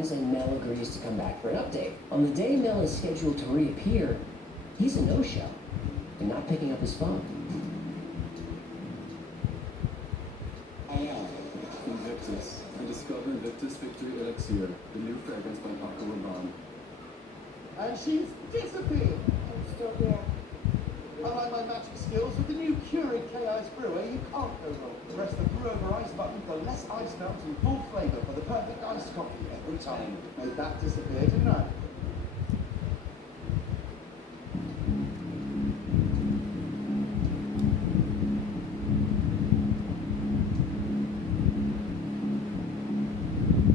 ends and Mel agrees to come back for an update. On the day Mel is scheduled to reappear, he's a no-show and not picking up his phone. Invictus. I discovered Invictus Victory Elixir, the new fragrance by Paco Rabanne. And she's disappeared. I'm still here. Unlike my magic skills, with the new Keurig K-Ice Brewer, you can't go wrong. Press the brew over ice button for less ice melt and full flavour for the perfect iced coffee every time. Made that disappear, didn't I?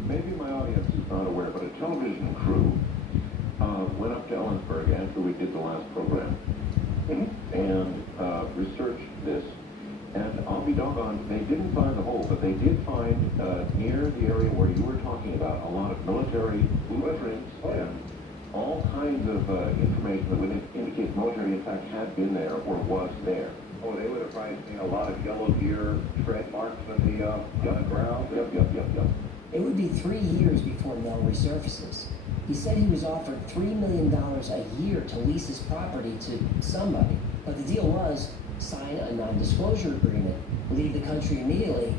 Maybe my audience is not aware, but a television crew went up to Ellensburg after we did the last program and researched this. And I'll be doggone, they didn't find the hole, but they did find near the area where you were talking about a lot of military blueprints and all kinds of information that would indicate military, in fact, had been there or was there. Oh, they would have found a lot of yellow deer tread marks on the ground. Yep. It would be 3 years before Mel resurfaces. He said he was offered $3 million a year to lease his property to somebody, but the deal was sign a non-disclosure agreement, leave the country immediately,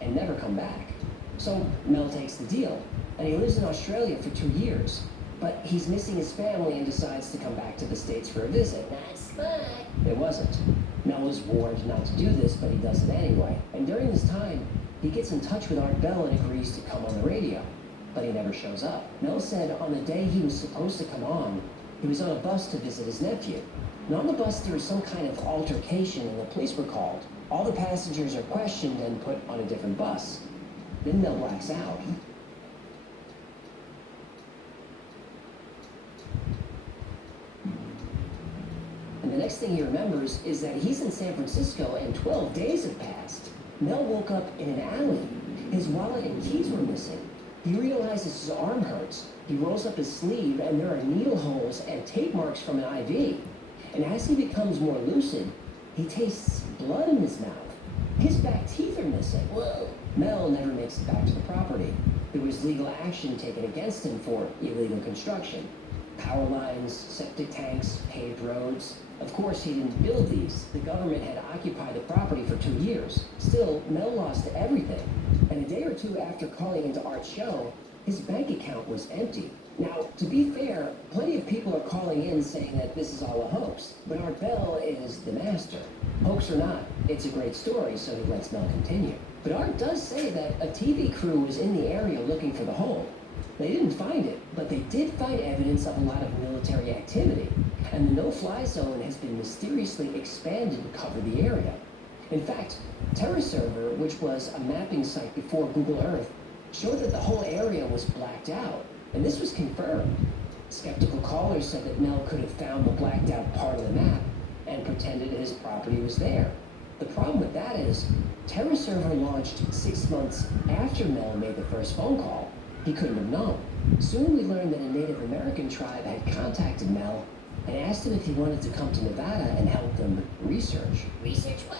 and never come back. So Mel takes the deal, and he lives in Australia for 2 years, but he's missing his family and decides to come back to the States for a visit. That's fun. It wasn't. Mel was warned not to do this, but he does it anyway. And during this time, he gets in touch with Art Bell and agrees to come on the radio, but he never shows up. Mel said on the day he was supposed to come on, he was on a bus to visit his nephew. And on the bus, there was some kind of altercation and the police were called. All the passengers are questioned and put on a different bus. Then Mel blacks out. And the next thing he remembers is that he's in San Francisco and 12 days have passed. Mel woke up in an alley. His wallet and keys were missing. He realizes his arm hurts. He rolls up his sleeve and there are needle holes and tape marks from an IV. And as he becomes more lucid, he tastes blood in his mouth. His back teeth are missing. Whoa. Mel never makes it back to the property. There was legal action taken against him for illegal construction. Power lines, septic tanks, paved roads. Of course, he didn't build these. The government had occupied the property for 2 years. Still, Mel lost everything. And a day or two after calling into Art's show, his bank account was empty. Now, to be fair, plenty of people are calling in saying that this is all a hoax. But Art Bell is the master. Hoax or not, it's a great story, so he lets Mel continue. But Art does say that a TV crew was in the area looking for the hole. They didn't find it, but they did find evidence of a lot of military activity. And the no-fly zone has been mysteriously expanded to cover the area. In fact, TerraServer, which was a mapping site before Google Earth, showed that the whole area was blacked out. And this was confirmed. Skeptical callers said that Mel could have found the blacked out part of the map and pretended his property was there. The problem with that is, TerraServer launched 6 months after Mel made the first phone call. He couldn't have known. Soon we learned that a Native American tribe had contacted Mel and asked him if he wanted to come to Nevada and help them research. Research what?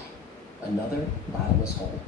Another bottomless hole.